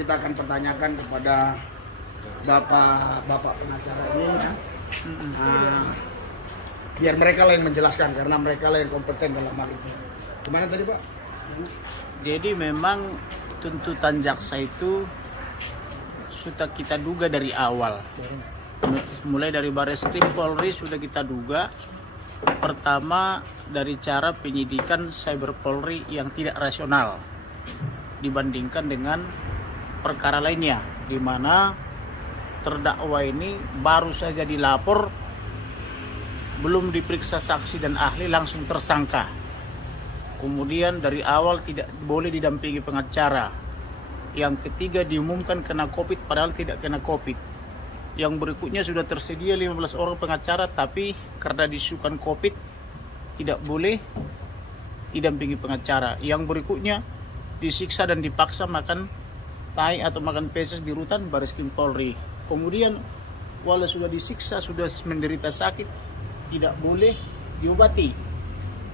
kita akan pertanyakan kepada bapak pengacara ini ya. Biar mereka lah yang menjelaskan karena mereka lah yang kompeten dalam hal itu. Gimana tadi Pak? Jadi memang tuntutan jaksa itu sudah kita duga dari awal. Mulai dari Barreskrim Polri sudah kita duga. Pertama dari cara penyidikan Cyber Polri yang tidak rasional dibandingkan dengan perkara lainnya, di mana terdakwa ini baru saja dilapor, belum diperiksa saksi dan ahli langsung tersangka. Kemudian dari awal tidak boleh didampingi pengacara. Yang ketiga diumumkan kena COVID padahal tidak kena COVID. Yang berikutnya sudah tersedia 15 orang pengacara tapi karena disukan COVID tidak boleh didampingi pengacara. Yang berikutnya disiksa dan dipaksa makan tai atau makan feses di rutan Barreskrim Polri. Kemudian walau sudah disiksa, sudah menderita sakit, tidak boleh diobati.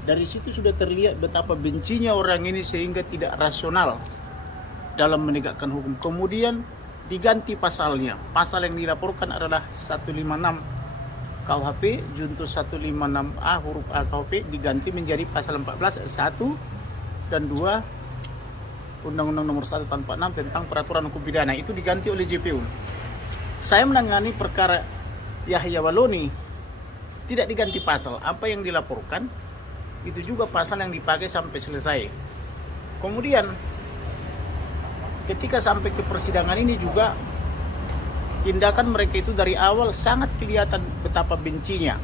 Dari situ sudah terlihat betapa bencinya orang ini sehingga tidak rasional dalam menegakkan hukum. Kemudian diganti pasalnya. Pasal yang dilaporkan adalah 156 KUHP, junto 156A huruf A KUHP diganti menjadi pasal 14 ayat 1 dan 2 Undang-Undang Nomor 1 Tahun 46 tentang Peraturan Hukum Pidana. Itu diganti oleh JPU. Saya menangani perkara Yahya Waloni tidak diganti pasal. Apa yang dilaporkan itu juga pasal yang dipakai sampai selesai. Kemudian ketika sampai ke persidangan ini juga tindakan mereka itu dari awal sangat kelihatan betapa bencinya.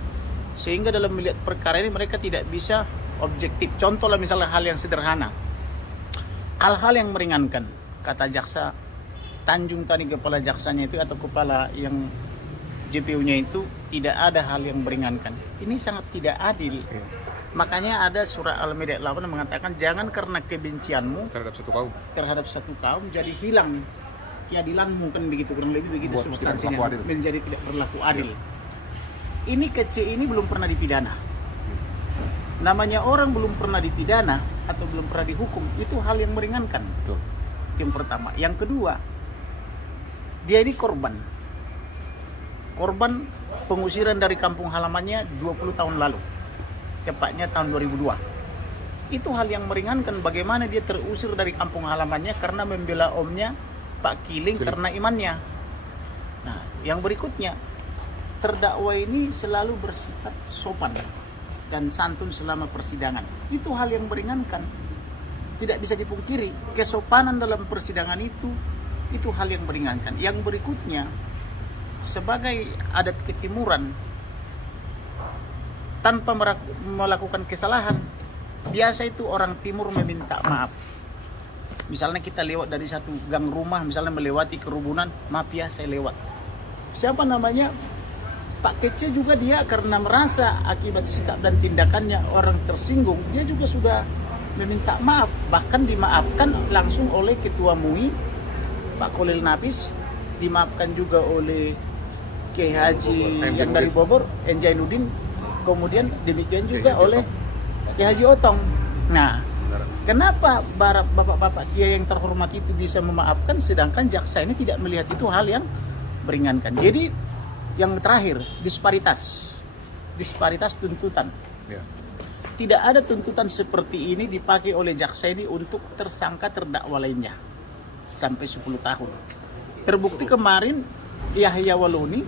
Sehingga dalam melihat perkara ini mereka tidak bisa objektif. Contohlah misalnya hal yang sederhana. Hal-hal yang meringankan. Kata jaksa Tanjung tadi, kepala jaksanya itu atau kepala yang JPU-nya itu, tidak ada hal yang meringankan. Ini sangat tidak adil. Makanya ada surah Al-Maidah 8 yang mengatakan jangan karena kebencianmu terhadap satu kaum jadi hilang keadilanmu, kan begitu, kurang lebih begitu substansinya, menjadi tidak berlaku adil. Ini kece ini belum pernah dipidana. Namanya orang belum pernah dipidana atau belum pernah dihukum, itu hal yang meringankan. Betul. Yang pertama. Yang kedua, dia ini korban pengusiran dari kampung halamannya 20 tahun lalu, tepatnya tahun 2002. Itu hal yang meringankan. Bagaimana dia terusir dari kampung halamannya karena membela omnya Pak Kiling karena imannya. Nah, yang berikutnya, terdakwa ini selalu bersifat sopan dan santun selama persidangan. Itu hal yang meringankan. Tidak bisa dipungkiri, kesopanan dalam persidangan itu hal yang meringankan. Yang berikutnya, sebagai adat ketimuran, tanpa melakukan kesalahan, biasa itu orang timur meminta maaf. Misalnya kita lewat dari satu gang rumah, misalnya melewati kerumunan, maaf ya saya lewat. Siapa namanya? Pak Kece juga, dia karena merasa akibat sikap dan tindakannya orang tersinggung, dia juga sudah meminta maaf. Bahkan dimaafkan langsung oleh Ketua MUI, Pak Kolil Nafis, dimaafkan juga oleh Kiai Haji yang dari Bogor, Enjainuddin, kemudian demikian juga oleh Kiai Haji Otong. Nah, kenapa bapak-bapak Kiai yang terhormat itu bisa memaafkan, sedangkan jaksa ini tidak melihat itu hal yang meringankan. Jadi yang terakhir, disparitas tuntutan. Tidak ada tuntutan seperti ini dipakai oleh jaksa ini untuk tersangka terdakwa lainnya sampai 10 tahun. Terbukti kemarin Yahya Waloni,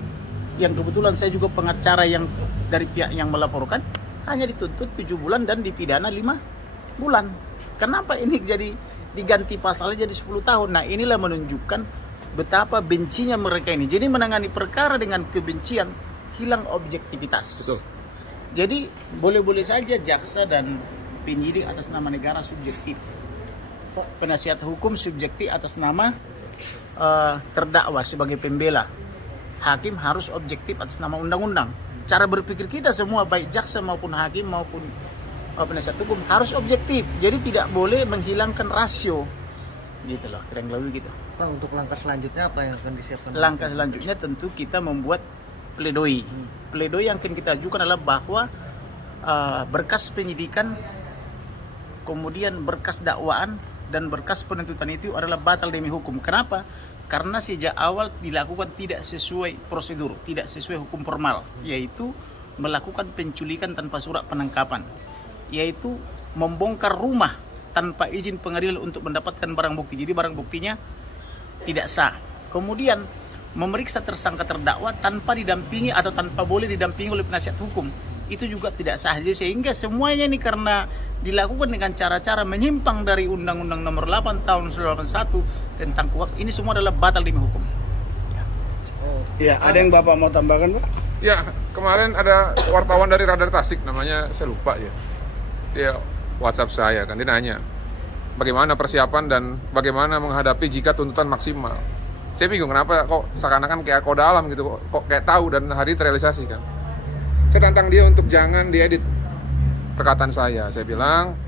yang kebetulan saya juga pengacara yang dari pihak yang melaporkan, hanya dituntut 7 bulan dan dipidana 5 bulan. Kenapa ini jadi diganti pasalnya jadi 10 tahun? Nah, inilah menunjukkan betapa bencinya mereka ini. Jadi menangani perkara dengan kebencian, hilang objektivitas. Betul. Jadi boleh-boleh saja jaksa dan penyidik atas nama negara subjektif, penasihat hukum subjektif atas nama terdakwa sebagai pembela. Hakim harus objektif atas nama undang-undang. Cara berpikir kita semua, baik jaksa maupun hakim maupun penasihat hukum, harus objektif. Jadi tidak boleh menghilangkan rasio. Gitu loh, kira-kira lebih gitu. Pak, untuk langkah selanjutnya apa yang akan disiapkan? Langkah selanjutnya tentu kita membuat pledoi. Pledoi yang akan kita ajukan adalah bahwa berkas penyidikan, kemudian berkas dakwaan dan berkas penuntutan itu adalah batal demi hukum. Kenapa? Karena sejak awal dilakukan tidak sesuai prosedur, tidak sesuai hukum formal, yaitu melakukan penculikan tanpa surat penangkapan, yaitu membongkar rumah tanpa izin pengadilan untuk mendapatkan barang bukti. Jadi barang buktinya tidak sah. Kemudian memeriksa tersangka terdakwa tanpa didampingi atau tanpa boleh didampingi oleh penasihat hukum, itu juga tidak sah. Jadi sehingga semuanya ini karena dilakukan dengan cara-cara menyimpang dari Undang-Undang Nomor 8 Tahun 1981 tentang KUHP, ini semua adalah batal demi hukum. Ya, ada yang Bapak mau tambahkan, Pak? Ya, kemarin ada wartawan dari Radar Tasik, namanya saya lupa ya. Dia WhatsApp saya kan, dia nanya bagaimana persiapan dan bagaimana menghadapi jika tuntutan maksimal. Saya bingung kenapa kok seakan-akan kayak kode alam gitu, kok kayak tahu dan hari terrealisasi kan. Saya tantang dia untuk jangan diedit perkataan saya. Saya bilang,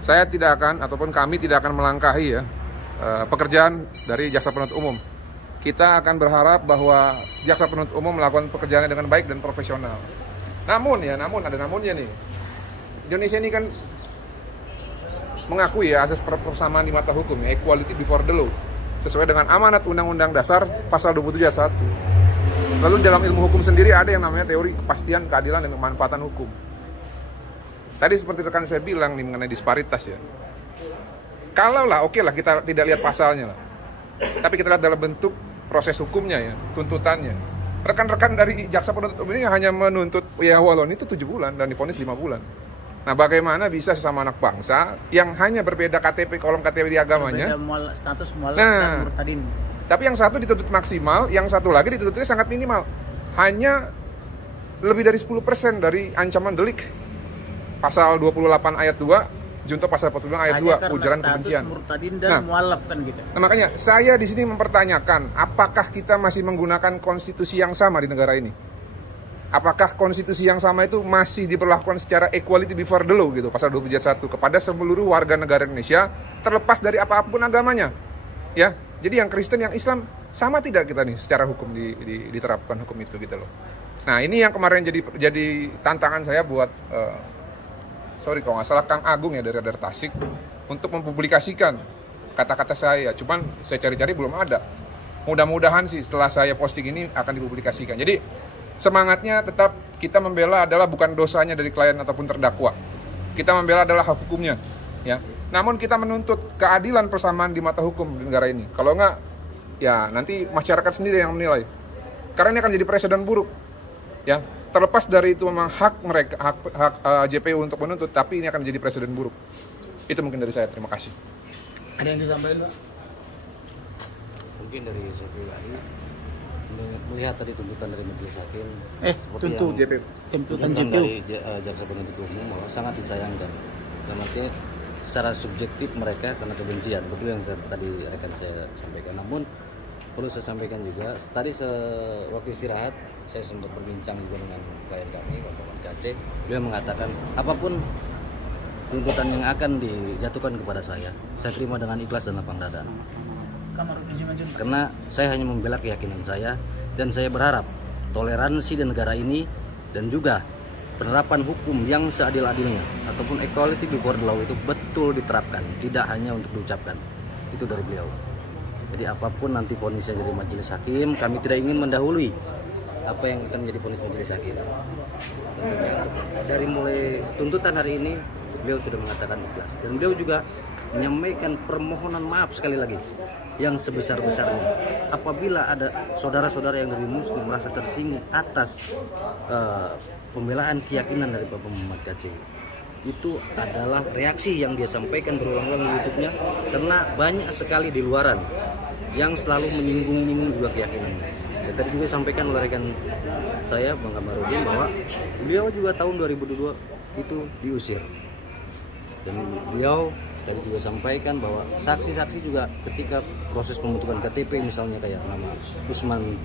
saya tidak akan ataupun kami tidak akan melangkahi ya pekerjaan dari jaksa penuntut umum. Kita akan berharap bahwa jaksa penuntut umum melakukan pekerjaannya dengan baik dan profesional. Namun ada namunnya nih. Indonesia ini kan mengakui ya asas persamaan di mata hukum, ya, equality before the law, sesuai dengan amanat Undang-Undang Dasar pasal 27 ayat 1. Lalu dalam ilmu hukum sendiri ada yang namanya teori kepastian, keadilan, dan kemanfaatan hukum. Tadi seperti rekan saya bilang nih mengenai disparitas ya. Kalau lah, oke lah kita tidak lihat pasalnya lah. Tapi kita lihat dalam bentuk proses hukumnya ya, tuntutannya. Rekan-rekan dari jaksa penuntut umum ini hanya menuntut ya Walon itu 7 bulan dan divonis 5 bulan. Nah, bagaimana bisa sesama anak bangsa yang hanya berbeda KTP, kolom KTP di agamanya, status mualaf dan murtadin. Tapi yang satu dituntut maksimal, yang satu lagi dituntutnya sangat minimal. Hanya lebih dari 10% dari ancaman delik. Pasal 28 ayat 2, junto pasal 42 ayat 2, ujaran kebencian. Murtadin dan mualaf kan gitu. Nah, makanya saya di sini mempertanyakan, apakah kita masih menggunakan konstitusi yang sama di negara ini? Apakah konstitusi yang sama itu masih diberlakukan secara equality before the law gitu, pasal 21 kepada seluruh warga negara Indonesia terlepas dari apapun agamanya. Ya. Jadi yang Kristen, yang Islam sama tidak kita nih secara hukum diterapkan hukum itu gitu loh. Nah, ini yang kemarin jadi tantangan saya buat kalau nggak salah Kang Agung ya dari Radar Tasik untuk mempublikasikan kata-kata saya. Cuman saya cari-cari belum ada. Mudah-mudahan sih setelah saya posting ini akan dipublikasikan. Jadi semangatnya tetap kita membela adalah bukan dosanya dari klien ataupun terdakwa. Kita membela adalah hak hukumnya, ya. Namun kita menuntut keadilan persamaan di mata hukum di negara ini. Kalau enggak, ya nanti masyarakat sendiri yang menilai. Karena ini akan jadi presiden buruk, ya. Terlepas dari itu memang hak mereka, hak JPU untuk menuntut, tapi ini akan jadi presiden buruk. Itu mungkin dari saya. Terima kasih. Ada yang ditambahin, Pak? Mungkin dari saya pribadi melihat tadi tuntutan dari majelis hakim tuntutan dari jaksa penuntut umum bahwa sangat disayangkan. Dalam artinya secara subjektif mereka karena kebencian, betul yang tadi rekan saya sampaikan. Namun perlu saya sampaikan juga, tadi waktu istirahat saya sempat berbincang juga dengan klien kami, Bapak KC. Beliau mengatakan apapun tuntutan yang akan dijatuhkan kepada saya terima dengan ikhlas dan lapang dada. Karena saya hanya membela keyakinan saya dan saya berharap toleransi di negara ini dan juga penerapan hukum yang seadil-adilnya ataupun equality before the law itu betul diterapkan, tidak hanya untuk diucapkan. Itu dari beliau. Jadi apapun nanti vonisnya dari majelis hakim, kami tidak ingin mendahului apa yang akan menjadi vonis majelis hakim. Tentunya dari mulai tuntutan hari ini beliau sudah mengatakan ikhlas dan beliau juga menyampaikan permohonan maaf sekali lagi yang sebesar-besarnya apabila ada saudara-saudara yang dari muslim merasa tersinggung atas pembelaan keyakinan dari Bapak Muhammad KC. Itu adalah reaksi yang dia sampaikan berulang-ulang di YouTube-nya, karena banyak sekali di luaran yang selalu menyinggung-nyinggung juga keyakinannya. Ya, tadi juga sampaikan oleh rekan saya Bang Kamarudin bahwa beliau juga tahun 2022 itu diusir. Dan beliau tadi juga sampaikan bahwa saksi-saksi juga ketika proses pembentukan KTP misalnya kayak nama Usman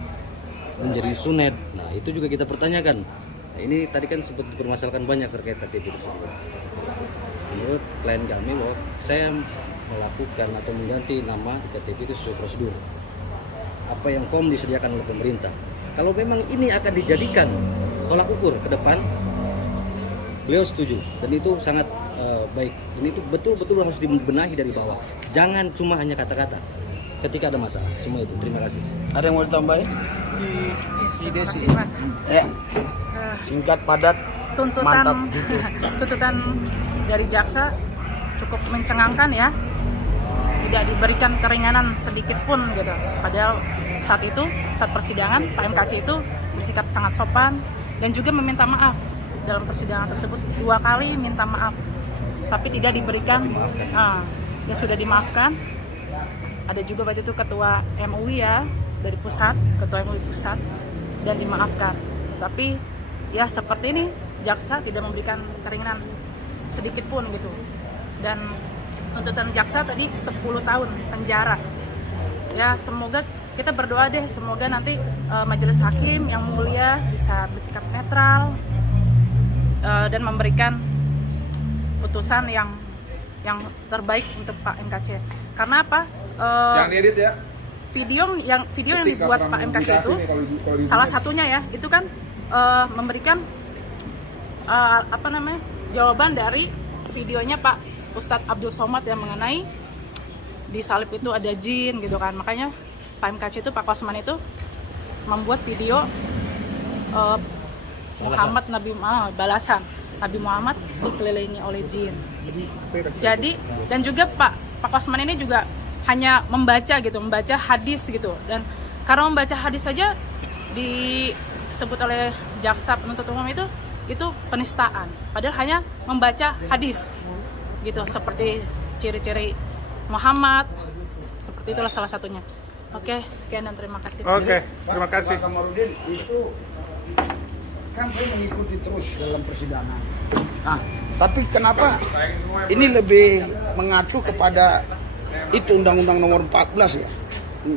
menjadi Sunet, nah itu juga kita pertanyakan. Nah, ini tadi kan sempat dipermasalahkan banyak terkait KTP tersebut. Menurut klien kami bahwa saya melakukan atau mengganti nama di KTP itu sesuai prosedur apa yang form disediakan oleh pemerintah. Kalau memang ini akan dijadikan tolak ukur ke depan, beliau setuju dan itu sangat baik. Ini tuh betul-betul harus dibenahi dari bawah. Jangan cuma hanya kata-kata. Ketika ada masalah, cuma itu. Terima kasih. Ada yang mau ditambahin? Si Desi. Ya. Singkat, padat, mantap. Tuntutan dari jaksa cukup mencengangkan ya, tidak diberikan keringanan sedikit pun gitu. Padahal saat persidangan Pak MKC itu bersikap sangat sopan dan juga meminta maaf dalam persidangan tersebut 2 kali minta maaf, tapi tidak diberikan. Ya sudah dimaafkan. Ada juga waktu itu ketua MUI ya dari pusat, ketua MUI pusat, dan dimaafkan. Tapi ya seperti ini, jaksa tidak memberikan keringanan sedikit pun gitu. Dan tuntutan jaksa tadi 10 tahun penjara. Ya semoga kita berdoa deh, semoga nanti majelis hakim yang mulia bisa bersikap netral dan memberikan putusan yang terbaik untuk Pak MKC. Karena apa? Jangan diedit ya. Video yang dibuat Pak MKC itu salah satunya ya, itu kan memberikan jawaban dari videonya Pak Ustadz Abdul Somad yang mengenai di salib itu ada jin gitu kan. Makanya Pak MKC itu, Pak Kosman itu membuat video balasan Nabi Muhammad dikelilingi oleh jin. Jadi dan juga Pak Kosman ini juga hanya membaca hadis gitu, dan karena membaca hadis saja disebut oleh jaksa penuntut umum itu penistaan, padahal hanya membaca hadis gitu, seperti ciri-ciri Muhammad, seperti itulah salah satunya. Oke, sekian dan terima kasih. Oke, terima kasih. Pak Kamarudin itu kan saya mengikuti terus dalam persidangan. Nah, tapi kenapa ini lebih mengacu kepada itu Undang-Undang Nomor 14 ya?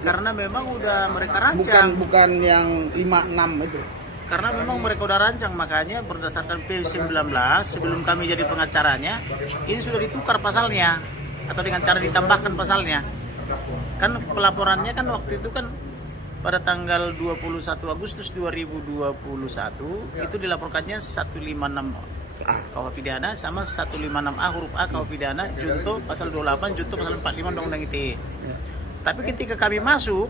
Karena memang udah mereka rancang. Bukan yang 56 itu. Karena memang mereka udah rancang, makanya berdasarkan P19 sebelum kami jadi pengacaranya, ini sudah ditukar pasalnya atau dengan cara ditambahkan pasalnya. Kan pelaporannya kan waktu itu kan pada tanggal 21 Agustus 2021 itu dilaporkannya 156 KUH pidana sama 156A huruf A KUH pidana junto pasal 28 junto pasal 45 Undang-Undang ITE. Tapi ketika kami masuk,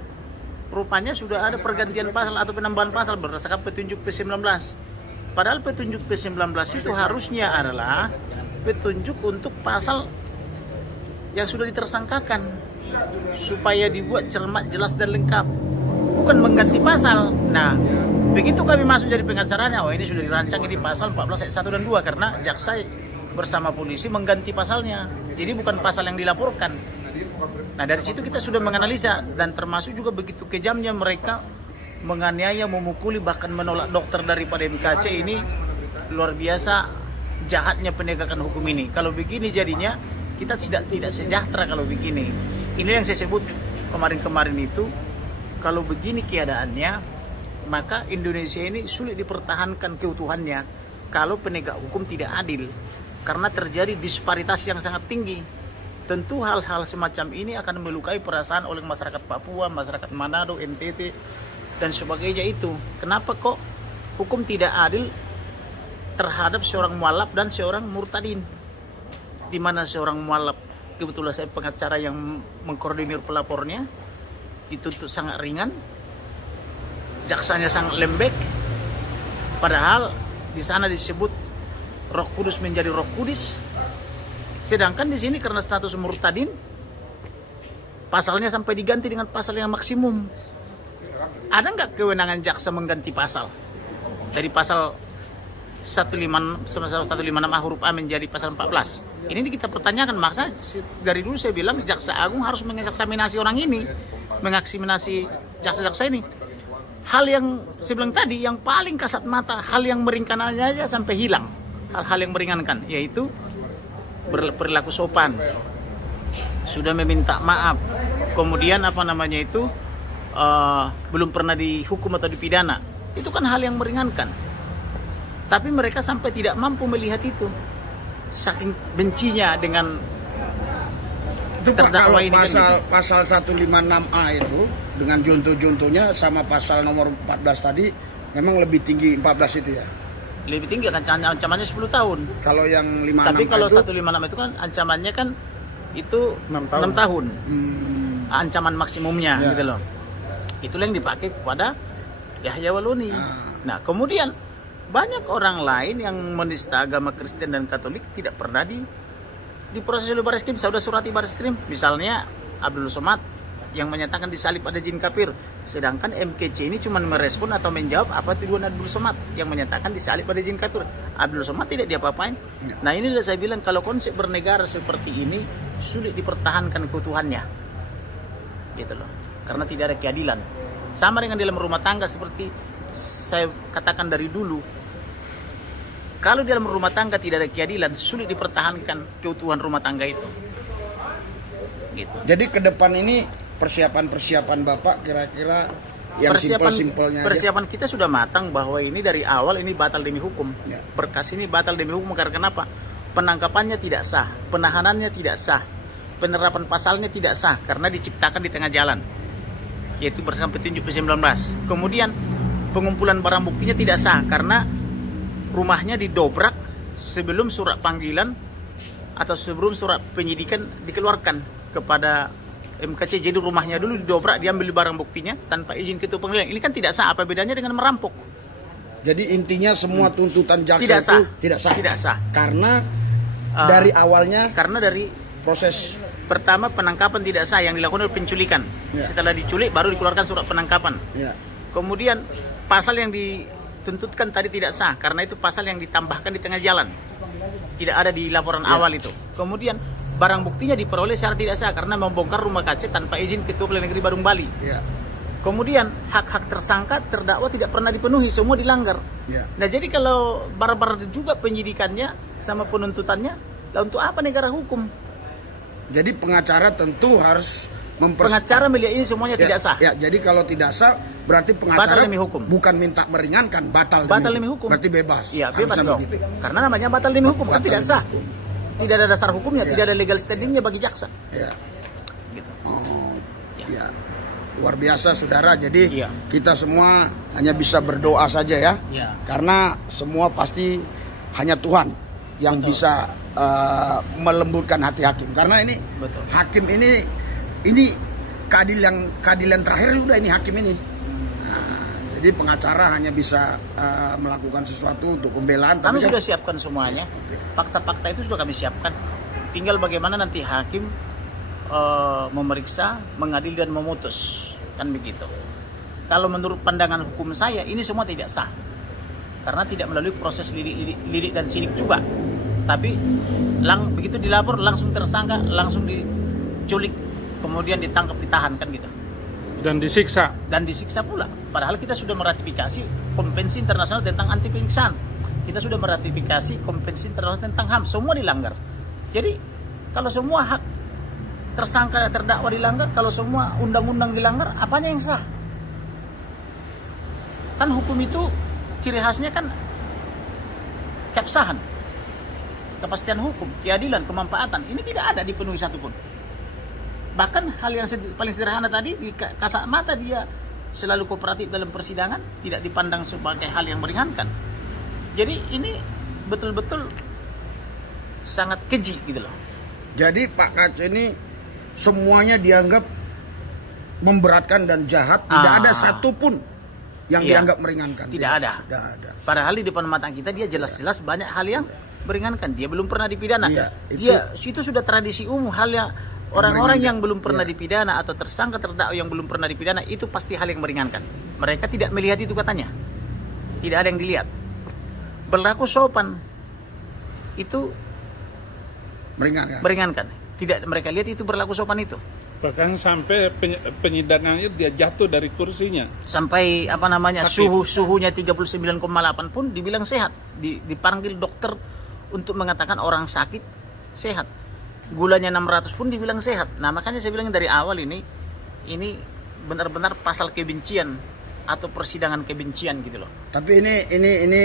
rupanya sudah ada pergantian pasal atau penambahan pasal berdasarkan petunjuk P19. Padahal petunjuk P19 itu harusnya adalah petunjuk untuk pasal yang sudah ditersangkakan supaya dibuat cermat, jelas dan lengkap, bukan mengganti pasal. Nah, begitu kami masuk jadi pengacaranya, ini sudah dirancang ini pasal 14 ayat 1 dan 2 karena jaksa bersama polisi mengganti pasalnya. Jadi bukan pasal yang dilaporkan. Nah, dari situ kita sudah menganalisa, dan termasuk juga begitu kejamnya mereka menganiaya, memukuli, bahkan menolak dokter daripada MKC. Ini luar biasa jahatnya penegakan hukum ini. Kalau begini jadinya kita tidak sejahtera kalau begini. Ini yang saya sebut kemarin-kemarin itu, kalau begini keadaannya, maka Indonesia ini sulit dipertahankan keutuhannya kalau penegak hukum tidak adil, karena terjadi disparitas yang sangat tinggi. Tentu hal-hal semacam ini akan melukai perasaan oleh masyarakat Papua, masyarakat Manado, NTT, dan sebagainya itu. Kenapa kok hukum tidak adil terhadap seorang mualaf dan seorang murtadin? Di mana seorang mualaf, kebetulan saya pengacara yang mengkoordinir pelapornya, dituntut sangat ringan, jaksanya sangat lembek, padahal di sana disebut Roh Kudus menjadi Roh Kudus, sedangkan di sini karena status murtadin pasalnya sampai diganti dengan pasal yang maksimum. Ada nggak kewenangan jaksa mengganti pasal dari pasal 156A huruf A menjadi pasal 14? Ini kita pertanyakan. Maksa dari dulu saya bilang Jaksa Agung harus mengeksaminasi orang ini, mengeksaminasi jaksa-jaksa ini. Hal yang saya bilang tadi, yang paling kasat mata, hal yang meringankan aja sampai hilang. Hal-hal yang meringankan, yaitu berlaku sopan, sudah meminta maaf, kemudian belum pernah dihukum atau dipidana. Itu kan hal yang meringankan. Tapi mereka sampai tidak mampu melihat itu, saking bencinya dengan terdakwa ini. Pasal 156A itu dengan junto-juntunya sama pasal nomor 14 tadi memang lebih tinggi 14 itu ya. lebih tinggi kan, ancamannya 10 tahun. Kalau yang 56 Tapi kalau itu 156 itu kan ancamannya kan itu 6 tahun. Ancaman maksimumnya Ya. gitu loh. Itulah yang dipakai kepada Yahya Waluni. Nah, kemudian banyak orang lain yang menista agama Kristen dan Katolik tidak pernah diproses oleh Bareskrim. Saya sudah surati Bareskrim. Misalnya Abdul Somad yang menyatakan disalib ada jin kafir, sedangkan MKC ini cuma merespon atau menjawab apa tuduhan Abdul Somad yang menyatakan disalib ada jin kafir. Abdul Somad tidak diapa-apain. Nah, inilah saya bilang kalau konsep bernegara seperti ini sulit dipertahankan keutuhannya, gitu loh, karena tidak ada keadilan. Sama dengan dalam rumah tangga, seperti saya katakan dari dulu, kalau dalam rumah tangga tidak ada keadilan, sulit dipertahankan keutuhan rumah tangga itu. Gitu. jadi ke depan ini persiapan Bapak kira-kira yang simpel-simpelnya aja. Persiapan kita sudah matang bahwa ini dari awal ini batal demi hukum. Ya. Berkas ini batal demi hukum karena kenapa? Penangkapannya tidak sah, penahanannya tidak sah, penerapan pasalnya tidak sah karena diciptakan di tengah jalan, yaitu berdasarkan petunjuk P19. Kemudian pengumpulan barang buktinya tidak sah karena rumahnya didobrak sebelum surat panggilan atau sebelum surat penyidikan dikeluarkan kepada MKC. Jadi rumahnya dulu didobrak, diambil barang buktinya tanpa izin ketua pengadilan. Ini kan tidak sah. Apa bedanya dengan merampok? Jadi intinya semua tuntutan jaksa Tidak itu sah. tidak sah. Tidak sah. Karena dari awalnya Karena dari proses pertama penangkapan tidak sah yang dilakukan oleh penculikan. Ya. Setelah diculik baru dikeluarkan surat penangkapan. ya. Kemudian pasal yang dituntutkan tadi tidak sah karena itu pasal yang ditambahkan di tengah jalan. Tidak ada di laporan awal itu. Kemudian barang buktinya diperoleh secara tidak sah karena membongkar rumah kaca tanpa izin Ketua Pengadilan Negeri Badung Bali. Ya. Kemudian hak-hak tersangka terdakwa tidak pernah dipenuhi, semua dilanggar. Ya. Nah, jadi kalau barbar juga penyidikannya sama penuntutannya, lah untuk apa negara hukum? Jadi pengacara tentu harus Pengacara melihat ini semuanya tidak sah. Ya, jadi kalau tidak sah berarti pengacara Batal demi hukum. bukan minta meringankan, batal Batal demi hukum. Berarti bebas. Iya, bebas Harusnya dong. begitu. Karena namanya batal demi hukum, kan Batal tidak demi sah. hukum. Tidak ada dasar hukumnya, Ya. tidak ada legal standingnya bagi jaksa. Ya. Gitu. Oh, Ya. ya. Luar biasa saudara. Jadi Iya. kita semua hanya bisa berdoa saja ya. Ya. Karena semua pasti hanya Tuhan yang bisa melembutkan hati hakim. Karena ini Betul. hakim ini keadilan terakhir udah ini hakim ini. Nah, jadi pengacara hanya bisa melakukan sesuatu untuk pembelaan. Kami tapi kan- sudah siapkan semuanya. Fakta-fakta itu sudah kami siapkan. Tinggal bagaimana nanti hakim memeriksa, mengadili dan memutus, kan begitu. Kalau menurut pandangan hukum saya ini semua tidak sah karena tidak melalui proses lidik dan sidik juga. Tapi begitu dilapor langsung tersangka, langsung diculik, kemudian ditangkap, ditahan kan gitu. Dan disiksa. Dan disiksa pula. Padahal kita sudah meratifikasi Konvensi Internasional tentang Anti Penyiksaan. Kita sudah meratifikasi Konvensi Internasional tentang HAM. Semua dilanggar. Jadi kalau semua hak tersangka dan terdakwa dilanggar, kalau semua undang-undang dilanggar, apanya yang sah? Kan hukum itu ciri khasnya kan keabsahan, kepastian hukum, keadilan, kemanfaatan. Ini tidak ada dipenuhi satupun. Bahkan hal yang paling sederhana tadi, di kasat mata dia selalu kooperatif dalam persidangan, tidak dipandang sebagai hal yang meringankan. Jadi ini betul-betul sangat keji gitu loh. Jadi Pak Kaco ini semuanya dianggap memberatkan dan jahat. Tidak ada satupun yang Iya. dianggap meringankan. Tidak ada. Tidak ada. Padahal di depan mata kita dia jelas-jelas banyak hal yang meringankan. Dia belum pernah dipidana. Iya, itu- Itu sudah tradisi umum, hal yang orang-orang yang belum pernah dipidana atau tersangka terdakwa yang belum pernah dipidana itu pasti hal yang meringankan. Mereka tidak melihat itu katanya. Tidak ada yang dilihat. Berlaku sopan itu meringankan. Tidak mereka lihat itu berlaku sopan itu. Bahkan sampai penyidangannya dia jatuh dari kursinya. Sampai Sakit. suhunya 39,8 pun dibilang sehat. Dipanggil dokter untuk mengatakan orang sakit sehat. Gulanya 600 pun dibilang sehat. Nah, makanya saya bilang dari awal ini benar-benar pasal kebencian atau persidangan kebencian gitu loh. Tapi ini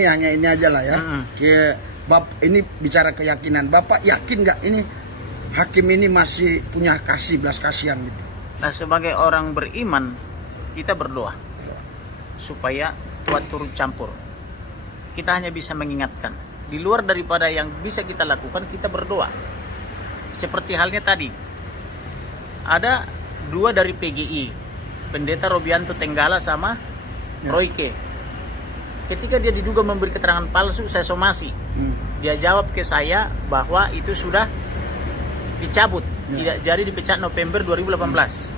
hanya ini aja lah ya. Ini bicara keyakinan. Bapak yakin nggak ini hakim ini masih punya belas kasihan gitu? Nah, sebagai orang beriman kita berdoa supaya Tuhan turut campur. kita hanya bisa mengingatkan. Di luar daripada yang bisa kita lakukan, kita berdoa. Seperti halnya tadi, ada 2 dari PGI, Pendeta Robianto Tenggala sama Royke. Ketika dia diduga memberi keterangan palsu, saya somasi. Dia jawab ke saya bahwa itu sudah dicabut, tidak jadi dipecat November 2018.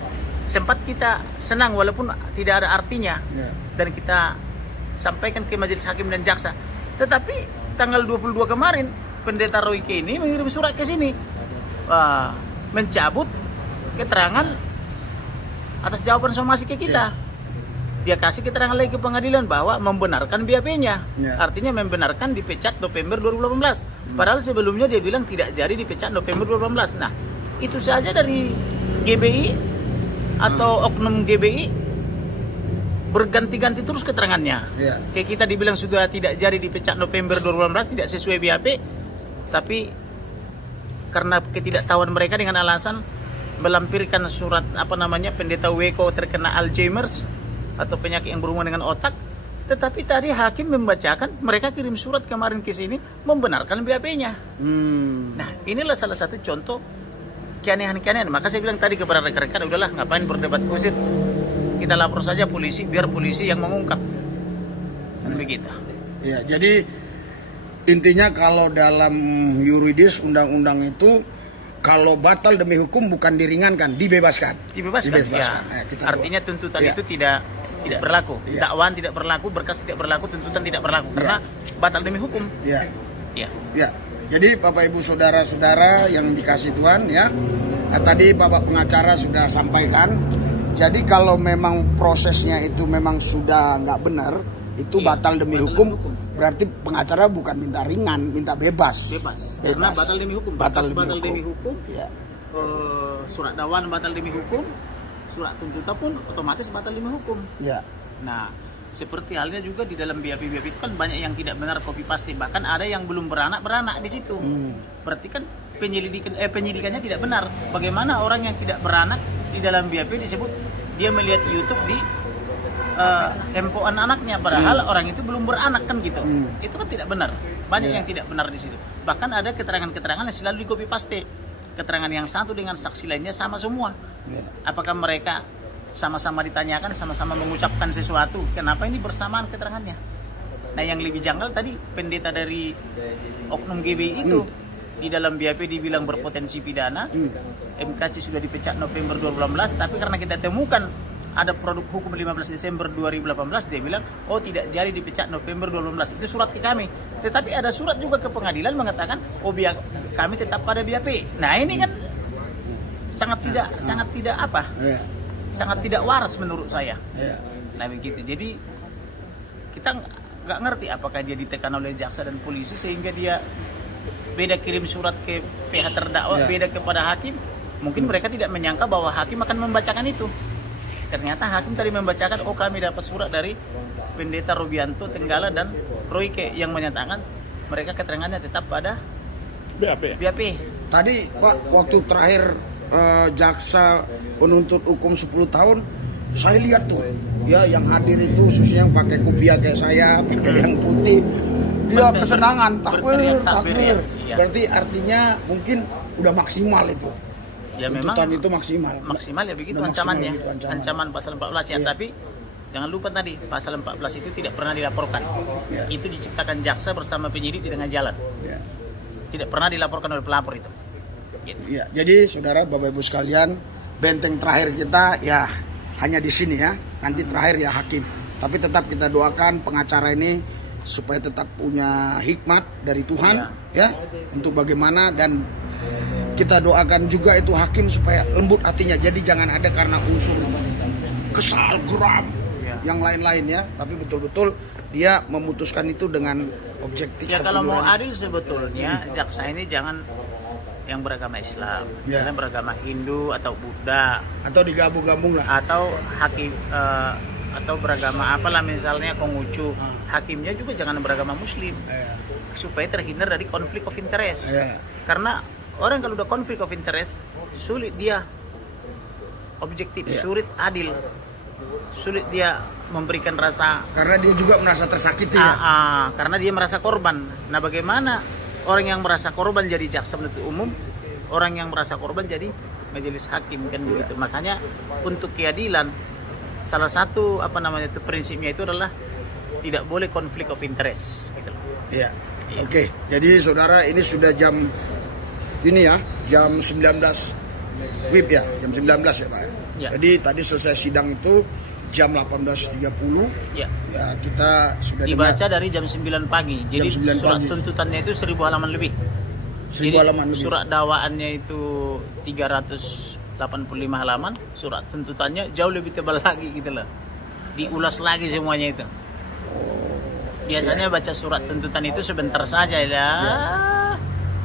Sempat kita senang walaupun tidak ada artinya, dan kita sampaikan ke majelis hakim dan jaksa. Tetapi tanggal 22 kemarin Pendeta Royke ini mengirim surat ke sini mencabut keterangan atas jawaban somasi ke kita. Dia kasih keterangan lagi ke pengadilan bahwa membenarkan BAP-nya. Artinya membenarkan dipecat November 2018. Padahal sebelumnya dia bilang tidak jadi dipecat November 2018. Nah, itu saja dari GBI atau oknum GBI berganti-ganti terus keterangannya. Kayak kita dibilang sudah tidak jadi dipecat November 2018, tidak sesuai BAP, tapi karena ketidaktahuan mereka dengan alasan melampirkan surat Pendeta Weko terkena Alzheimer's atau penyakit yang berhubungan dengan otak. Tetapi tadi hakim membacakan, mereka kirim surat kemarin ke sini membenarkan BAP-nya. Nah, inilah salah satu contoh keanehan-keanehan. Maka saya bilang tadi kepada rekan-rekan, udahlah ngapain berdebat kusir, kita lapor saja polisi, biar polisi yang mengungkap. Dan begitu. Ya, jadi intinya kalau dalam yuridis undang-undang itu, kalau batal demi hukum bukan diringankan, dibebaskan. Dibebaskan. Ya. Artinya tuntutan itu tidak berlaku. Dakwaan tidak berlaku, berkas tidak berlaku, tuntutan tidak berlaku karena batal demi hukum. Ya. Jadi Bapak Ibu saudara-saudara yang dikasih Tuhan ya. Tadi Bapak pengacara sudah sampaikan. Jadi kalau memang prosesnya itu memang sudah nggak benar, itu batal demi hukum. Berarti pengacara bukan minta ringan, minta bebas. Karena batal demi hukum. Batal demi hukum. Surat dakwaan batal demi hukum. Surat tuntutan pun otomatis batal demi hukum. Nah, seperti halnya juga di dalam BAP itu kan banyak yang tidak benar copy paste. Bahkan ada yang belum beranak di situ. Berarti kan penyidikannya tidak benar. Bagaimana orang yang tidak beranak di dalam BAP disebut dia melihat YouTube di tempoan anaknya, padahal orang itu belum beranak kan gitu. Itu kan tidak benar. Banyak yang tidak benar di situ. Bahkan ada keterangan-keterangan yang selalu di copy paste. Keterangan yang satu dengan saksi lainnya sama semua. Apakah mereka sama-sama ditanyakan, sama-sama mengucapkan sesuatu? Kenapa ini bersamaan keterangannya? Nah, yang lebih janggal tadi pendeta dari oknum GBI itu di dalam BAP dibilang berpotensi pidana. MKC sudah dipecat November 2018, tapi karena kita temukan ada produk hukum 15 Desember 2018, dia bilang, oh tidak jadi dipecat November 2018. Itu surat ke kami. Tetapi ada surat juga ke pengadilan mengatakan, oh kami tetap pada BAP. Nah ini kan sangat tidak waras menurut saya. Nah begitu. Jadi kita nggak ngerti apakah dia ditekan oleh jaksa dan polisi sehingga dia beda kirim surat ke pihak terdakwa, beda kepada hakim. Mungkin mereka tidak menyangka bahwa hakim akan membacakan itu. Ternyata hakim tadi membacakan, oh kami dapat surat dari Pendeta Robianto Tenggala dan Royke yang menyatakan mereka keterangannya tetap pada BAP. Tadi Pak, waktu terakhir jaksa penuntut hukum 10 tahun, saya lihat tuh, ya yang hadir itu khususnya yang pakai kopiah kayak saya, pakai yang putih, dia kesenangan, takbir. Berarti artinya mungkin udah maksimal itu. Ya tuntutan memang itu maksimal ya begitu ancamannya. Gitu, ancaman pasal 14 ya. Tapi jangan lupa tadi pasal 14 itu tidak pernah dilaporkan. Itu diciptakan jaksa bersama penyidik di tengah jalan. Tidak pernah dilaporkan oleh pelapor itu. Gitu. Jadi saudara Bapak Ibu sekalian, benteng terakhir kita ya hanya di sini ya. Nanti terakhir ya hakim. Tapi tetap kita doakan pengacara ini supaya tetap punya hikmat dari Tuhan ya untuk bagaimana, dan kita doakan juga itu hakim supaya lembut hatinya. Jadi jangan ada karena unsur kesal, geram, yang lain-lain ya. Tapi betul-betul dia memutuskan itu dengan objektif. Ya kalau mau adil sebetulnya jaksa ini jangan yang beragama Islam, jangan beragama Hindu atau Buddha, atau digabung-gabung lah. Atau hakim atau beragama apalah misalnya Konghucu. Hakimnya juga jangan beragama Muslim. Supaya terhindar dari konflik of interest. Karena orang kalau udah konflik of interest, sulit dia objektif, sulit adil. sulit dia memberikan rasa Karena dia juga merasa tersakiti ya. karena dia merasa korban. Nah, bagaimana orang yang merasa korban jadi jaksa penuntut umum, orang yang merasa korban jadi majelis hakim kan begitu. Makanya untuk keadilan salah satu prinsipnya itu adalah tidak boleh konflik of interest gitu loh. Iya. Oke. Jadi saudara, ini sudah jam 19 WIB ya, jam 19 ya Pak. Ya. Jadi tadi selesai sidang itu jam 18.30. Ya. Ya, kita sudah Dibaca dengar dari jam 9 pagi. Jadi Jam 9 surat pagi. tuntutannya itu 1000 halaman lebih. 1000 Jadi halaman lebih. surat dakwaannya itu 385 halaman, surat tuntutannya jauh lebih tebal lagi gitu loh. Diulas lagi semuanya itu. Biasanya baca surat tuntutan itu sebentar saja ya.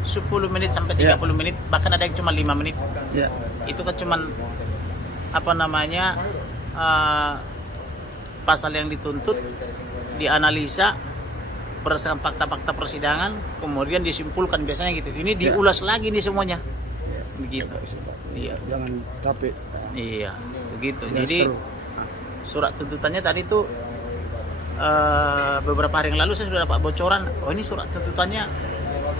10 menit sampai 30 menit, bahkan ada yang cuma 5 menit. Ya. Itu kan cuman pasal yang dituntut dianalisa berdasarkan fakta-fakta persidangan, kemudian disimpulkan biasanya gitu. Ini diulas lagi nih semuanya. Begitu. Iya. Jangan capek. Iya, begitu. Biar Jadi seru. surat tuntutannya tadi tuh beberapa hari yang lalu saya sudah dapat bocoran. Oh, ini surat tuntutannya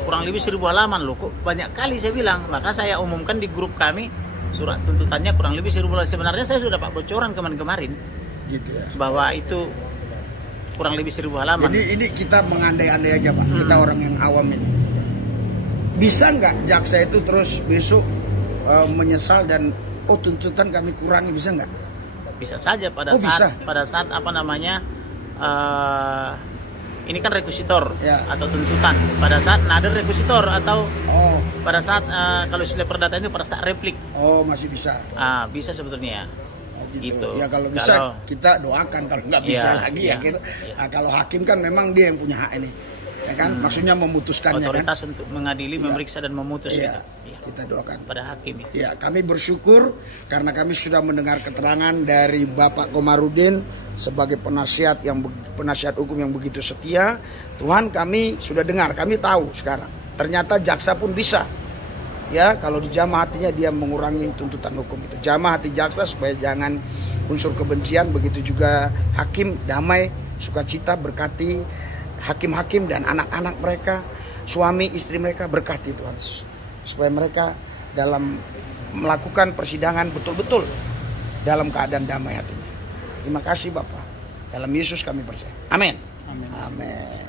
kurang lebih 1000 halaman loh. Kok banyak kali saya bilang. Maka saya umumkan di grup kami surat tuntutannya kurang lebih 1000 halaman. Sebenarnya saya sudah dapat bocoran kemarin Gitu ya. bahwa itu kurang lebih 1000 halaman. Jadi ini kita mengandai-andai aja Pak. Kita orang yang awam ini. Bisa nggak jaksa itu terus besok menyesal dan tuntutan kami kurangi, bisa nggak? Bisa saja pada saat ini kan rekusitor atau tuntutan. Pada saat nader rekusitor atau pada saat kalau istilah perdata itu pada saat replik. Oh, masih bisa. Bisa sebetulnya. Gitu. Ya kalau bisa kita doakan, kalau nggak bisa lagi ya gitu. Nah, kalau hakim kan memang dia yang punya hak ini. Ya kan? Maksudnya memutuskannya otoritas kan. untuk mengadili, memeriksa dan memutus gitu. Kita doakan Pada hakim. Ya, kami bersyukur karena kami sudah mendengar keterangan dari Bapak Komarudin sebagai penasihat hukum yang begitu setia. Tuhan, kami sudah dengar, kami tahu sekarang. Ternyata jaksa pun bisa. Ya, kalau dijamah hatinya dia mengurangi tuntutan hukum itu. Jamah hati jaksa supaya jangan unsur kebencian, begitu juga hakim damai, sukacita, berkati hakim-hakim dan anak-anak mereka, suami istri mereka, berkati Tuhan. Supaya mereka dalam melakukan persidangan betul-betul dalam keadaan damai hatinya. Terima kasih Bapak. Dalam Yesus kami percaya. Amin. Amin.